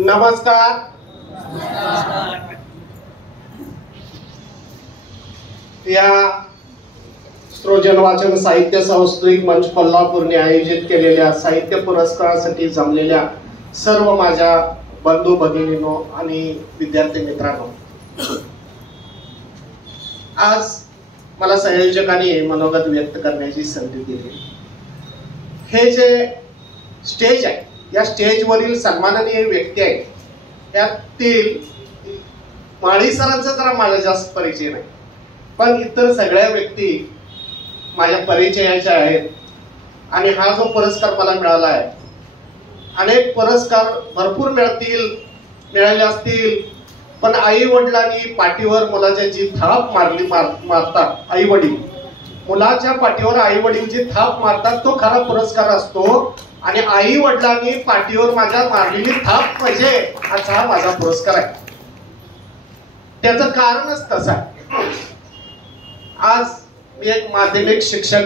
नमस्कार. या सृजन वाचन साहित्य सांस्कृतिक मंच कोल्हापूरने आयोजित केलेल्या साहित्य पुरस्कारासाठी जमलेल्या सर्व माझ्या बंधू भगिनींनो आणि विद्यार्थी मित्रांनो, आज मला संयोजकांनी मनोगत व्यक्त करण्याची संधी दिली. हे जे स्टेज आहे, या स्टेजवरील सन्माननीय व्यक्ती आहेत, त्यातील माळी सरांचा जरा मला जास्त परिचय नाही, पण इतर सगळ्या व्यक्ती माझ्या परिचयाच्या आहेत. आणि हा जो पुरस्कार मला मिळाला आहे, अनेक पुरस्कार भरपूर मिळाले असतील, पण आई वडिलांनी पाठीवर मुलाच्या जी थाप मारतात, आई वडील मुलाच्या पाठीवर आई वडील जी थाप मारतात तो खरा पुरस्कार असतो. आणि आई वडिलांनी पाठीवर माझ्या मारलेली थाप म्हणजे हा माझा पुरस्कार आहे. त्याचं कारणच तसं आहे. आज मी एक माध्यमिक शिक्षक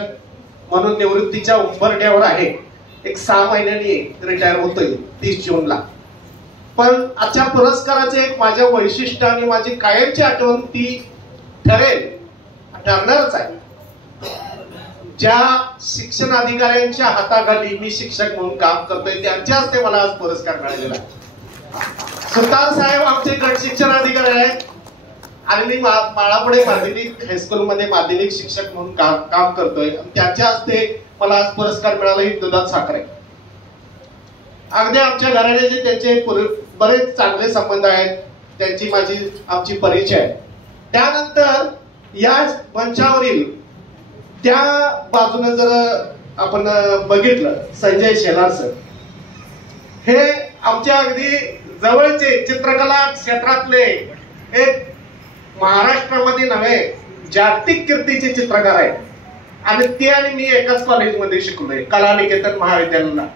म्हणून निवृत्तीच्या उंबरठ्यावर आहे. एक 6 महिन्यांनी रिटायर होतोय 30 जूनला. पण आजच्या पुरस्काराचे एक माझ्या वैशिष्ट्य आणि माझी कायमची आठवण ती ठरणारच आहे. ज्या शिक्षण अधिकाऱ्यांच्या हाताखाली मी शिक्षक म्हणून काम करतोय त्यांच्या हस्ते मला आज पुरस्कार मिळालेला आहे. सुतार साहेब आमचे गट शिक्षण अधिकारी आहेत आणि मी माळापुणे माध्यमिक हायस्कूलमध्ये माध्यमिक शिक्षक म्हणून काम करतोय. त्यांच्या हस्ते मला आज पुरस्कार मिळाला. ही दुधात साखर आहे. अगदी आमच्या घराण्याचे त्यांचे बरेच चांगले संबंध आहेत. त्यांची आमची परिचय आहे. त्यानंतर या मंचावरील त्या बाजूने जर आपण बघितलं, संजय शेलार सर हे आमच्या अगदी जवळचे चित्रकला क्षेत्रातले एक महाराष्ट्रामध्ये नव्हे जागतिक कीर्तीचे चित्रकार आहेत. आणि ते आणि मी एकाच कॉलेजमध्ये शिकलोय, कला निकेतन महाविद्यालयाला.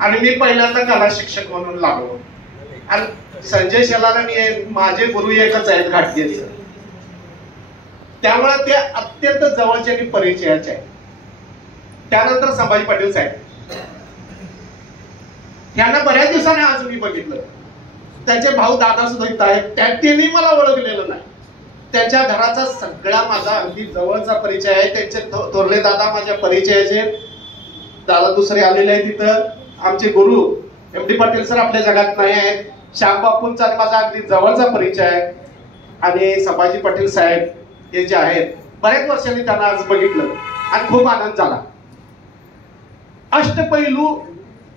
आणि मी पहिल्यांदा कला शिक्षक म्हणून लागलो. आणि संजय शेलार आणि माझे गुरु एकच आहेत, घाटगेचे. त्यामुळे ते अत्यंत जवळचे आणि परिचयाचे आहेत. त्यानंतर संभाजी पाटील साहेब, त्यांना बऱ्याच दिवसाने आज मी बघितलं. त्यांचे भाऊ दादा सुद्धा इथं आहेत. त्यांनी मला ओळखलेलं नाही. त्यांच्या घराचा सगळा माझा अगदी जवळचा परिचय आहे. त्यांचे थोरले दादा माझ्या परिचयाचे. दादा दुसरे आलेले आहेत तिथं. आमचे गुरु MD पाटील सर आपल्या जगात नाही आहेत. श्याम बापूंचा माझा अगदी जवळचा परिचय आहे. आणि संभाजी पाटील साहेब हे जे आहेत, बऱ्याच वर्षांनी त्यांना आज बघितलं आणि खूप आनंद झाला. अष्टपैलू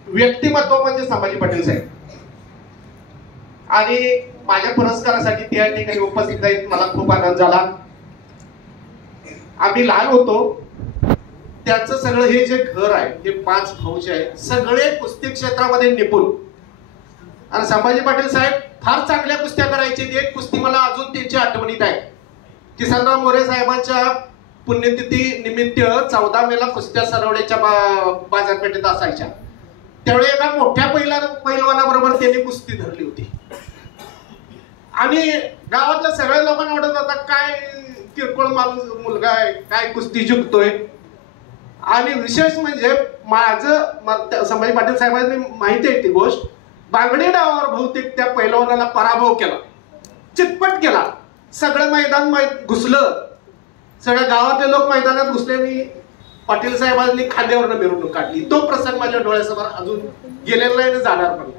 व्यक्तिमत्व म्हणजे संभाजी पाटील साहेब. आणि माझ्या पुरस्कारासाठी त्या ठिकाणी उपस्थित आहेत. मला खूप आनंद झाला. आम्ही लहान होतो, त्यांचं सगळं हे जे घर आहे, हे 5 भाऊ जे आहेत, सगळे कुस्ती क्षेत्रामध्ये निपुण. आणि संभाजी पाटील साहेब फार चांगल्या कुस्त्या करायचे. एक कुस्ती मला अजून त्यांची आठवणीत आहे. किसनराव मोरे साहेबांच्या पुण्यतिथी निमित्त 14 मेला कुस्त्या सरवड्याच्या बाजारपेठेत असायच्या. त्यावेळी एका मोठ्या पैलवानाबरोबर त्यांनी कुस्ती धरली होती. आणि गावातल्या सगळ्या लोकांना वाटत होता काय किरकोळ माणूस मुलगा आहे, काय कुस्ती जिंकतोय. आणि विशेष म्हणजे माझं संभाजी पाटील साहेबांनी माहिती आहे ती गोष्ट, बांगडी डावावर बहुतेक त्या पैलवानाला पराभव केला, चितपट केला. सगळं मैदान घुसलं, सगळ्या गावातले लोक मैदानात घुसले आणि पाटील साहेबांनी खांद्यावरनं मिरवणूक काढली. तो प्रसंग माझ्या डोळ्यासमोर अजून गेलेला नाही, जाणार पण.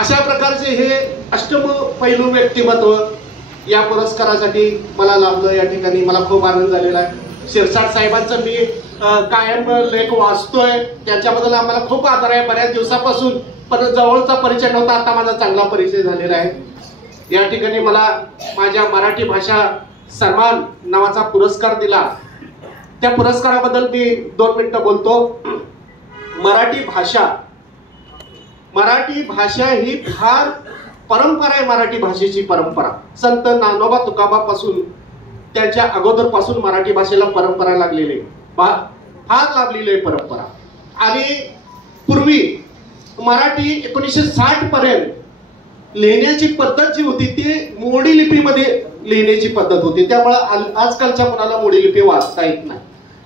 अशा प्रकारचे हे अष्टपैलू व्यक्तिमत्व या पुरस्कारासाठी मला लाभलं. या ठिकाणी मला खूप आनंद झालेला आहे. शिरसाट साहेबांचा मी कायम लेख वाचतोय, त्याच्याबद्दल आम्हाला खूप आदर आहे बऱ्याच दिवसापासून. पण जवळचा परिचय नव्हता, आता माझा चांगला परिचय झालेला आहे. या ठिकाणी मला माझ्या मराठी भाषा सन्मान नावाचा पुरस्कार दिला. त्या पुरस्काराबद्दल मी 2 मिनिटं बोलतो. मराठी भाषा ही फार परंपरा आहे. मराठी भाषेची परंपरा संत नानोबा तुकाबापासून, त्यांच्या अगोदर पासून मराठी भाषेला परंपरा लागलेली, फार लाभलेली आहे परंपरा. आणि पूर्वी मराठी 1960 पर्यंत लिहिण्याची पद्धत जी होती ती मोडी लिपीमध्ये लिहिण्याची पद्धत होती. त्यामुळे आजकालच्या मुलाला मोडी लिपी वाचता येत नाही.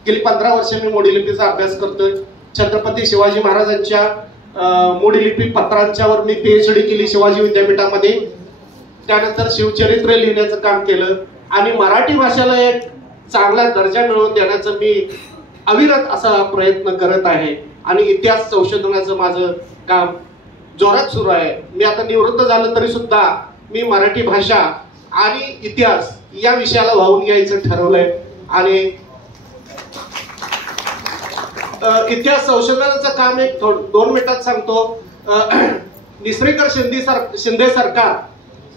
गेली 15 वर्ष मी मोडी लिपीचा अभ्यास करतोय. छत्रपती शिवाजी महाराजांच्या मोडीलिपी पत्रांच्यावर मी PhD केली शिवाजी विद्यापीठामध्ये. त्यानंतर शिवचरित्र लिहिण्याचं काम केलं आणि मराठी भाषेला एक चांगला दर्जा मिळवून देण्याचं मी अविरत असा प्रयत्न करत आहे. आणि इतिहास संशोधनाचं माझं काम जोरात सुरू आहे. मी आता निवृत्त झालं तरी सुद्धा मी मराठी भाषा आणि इतिहास या विषयाला वाहून घ्यायचं ठरवलंय. आणि इतिहास संशोधनाचं काम एक 2 मिनिटात सांगतो. निसरीकर शिंदे सरकार,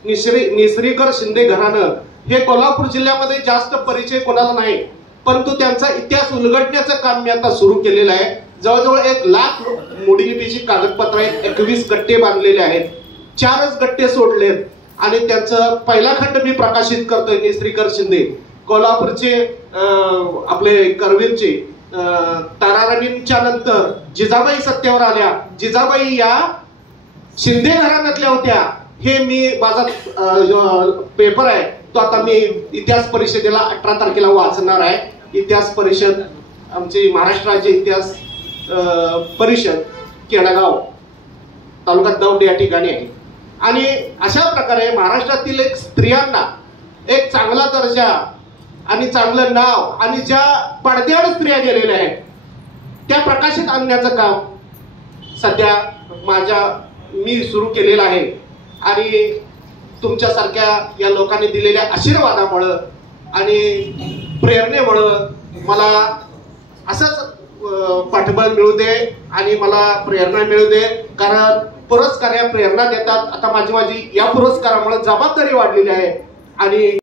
निसरीकर शिंदे घराणं हे कोल्हापूर जिल्ह्यामध्ये जास्त परिचय कोणाला नाही, परंतु त्यांचा इतिहास उलगडण्याचं काम मी आता सुरू केलेलं आहे. जवळजवळ 1 लाख मोडीलिपीची कागदपत्र आहेत, 21 गट्टे बांधलेले आहेत, 4च गट्टे सोडलेत आणि त्यांचं पहिला खंड मी प्रकाशित करतोय. निसरीकर शिंदे कोल्हापूरचे आपले करवीरचे ताराराणींच्या नंतर जिजाबाई सत्तेवर आल्या. जिजाबाई या शिंदे घराण्यातल्या होत्या. हे मी माझा पेपर आहे तो आता मी इतिहास परिषदेला 18 तारखेला वाचणार आहे. इतिहास परिषद आमची महाराष्ट्र राज्य इतिहास परिषद केडगाव तालुका दौंड या ठिकाणी आहे. आणि अशा प्रकारे महाराष्ट्रातील एक स्त्रियांना एक चांगला दर्जा आणि चांगलं नाव आणि ज्या पडद्याआड स्त्रिया गेलेल्या आहेत त्या प्रकाशित आणण्याचं काम सध्या मी सुरू केलेलं आहे. आणि तुमच्यासारख्या या लोकांनी दिलेल्या आशीर्वादामुळं आणि प्रेरणेमुळं मला असंच पाठबळ मिळू दे आणि मला प्रेरणा मिळू दे. कारण पुरस्कार या प्रेरणा देतात. आता माझी या पुरस्कारामुळे जबाबदारी वाढलेली आहे आणि